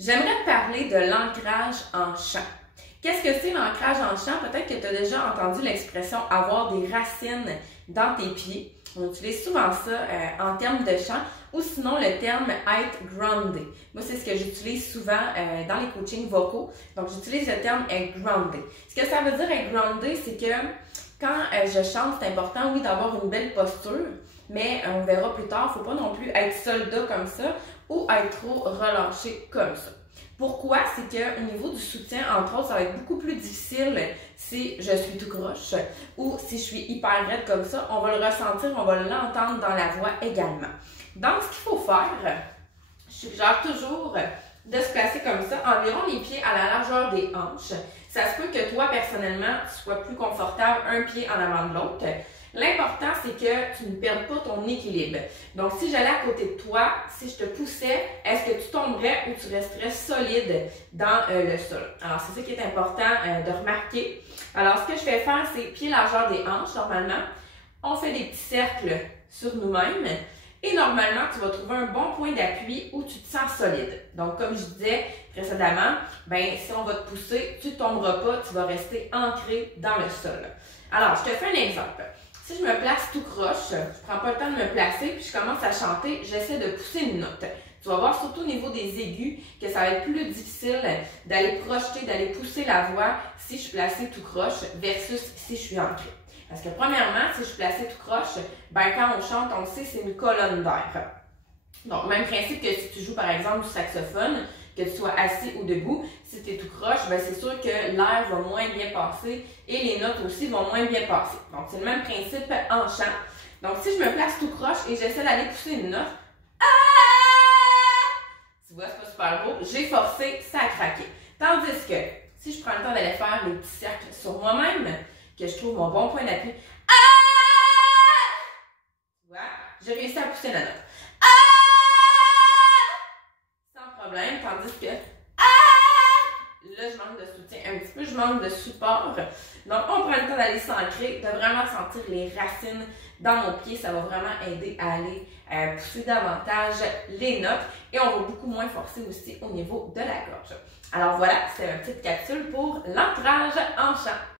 J'aimerais te parler de l'ancrage en chant. Qu'est-ce que c'est l'ancrage en chant? Peut-être que tu as déjà entendu l'expression avoir des racines dans tes pieds. On utilise souvent ça en termes de chant ou sinon le terme être grounded. Moi, c'est ce que j'utilise souvent dans les coachings vocaux. Donc, j'utilise le terme être grounded. Ce que ça veut dire être grounded, c'est que quand je chante, c'est important, oui, d'avoir une belle posture, mais on verra plus tard, il ne faut pas non plus être soldat comme ça ou être trop relâché comme ça. Pourquoi? C'est qu'au niveau du soutien, entre autres, ça va être beaucoup plus difficile si je suis tout croche ou si je suis hyper raide comme ça. On va le ressentir, on va l'entendre dans la voix également. Donc, ce qu'il faut faire, je suggère toujours de se placer comme ça, environ les pieds à la largeur des hanches. Ça se peut que toi, personnellement, tu sois plus confortable un pied en avant de l'autre. L'important, c'est que tu ne perdes pas ton équilibre. Donc, si j'allais à côté de toi, si je te poussais, est-ce que tu tomberais ou tu resterais solide dans le sol? Alors, c'est ça qui est important de remarquer. Alors, ce que je vais faire, c'est pied largeur des hanches, normalement. On fait des petits cercles sur nous-mêmes. Et normalement, tu vas trouver un bon point d'appui où tu te sens solide. Donc, comme je disais précédemment, si on va te pousser, tu ne tomberas pas, tu vas rester ancré dans le sol. Alors, je te fais un exemple. Si je me place tout croche, je ne prends pas le temps de me placer, puis je commence à chanter, j'essaie de pousser une note. Tu vas voir surtout au niveau des aigus que ça va être plus difficile d'aller projeter, d'aller pousser la voix si je suis placée tout croche versus si je suis ancrée. Parce que premièrement, si je suis placée tout croche, quand on chante, on le sait, c'est une colonne d'air. Donc, même principe que si tu joues par exemple du saxophone, que tu sois assis ou debout, si tu es tout croche, c'est sûr que l'air va moins bien passer et les notes aussi vont moins bien passer. Donc, c'est le même principe en chant. Donc, si je me place tout croche et j'essaie d'aller pousser une note, tu vois, c'est pas super beau, j'ai forcé, ça a craqué. Tandis que, si je prends le temps d'aller faire les petits cercles sur moi-même, que je trouve mon bon point d'appui, tu vois, j'ai réussi à pousser la note. Problème, tandis que là, je manque de soutien un petit peu, je manque de support. Donc, on prend le temps d'aller s'ancrer, de vraiment sentir les racines dans nos pieds. Ça va vraiment aider à aller pousser davantage les notes et on va beaucoup moins forcer aussi au niveau de la gorge. Alors voilà, c'est une petite capsule pour l'ancrage en chant.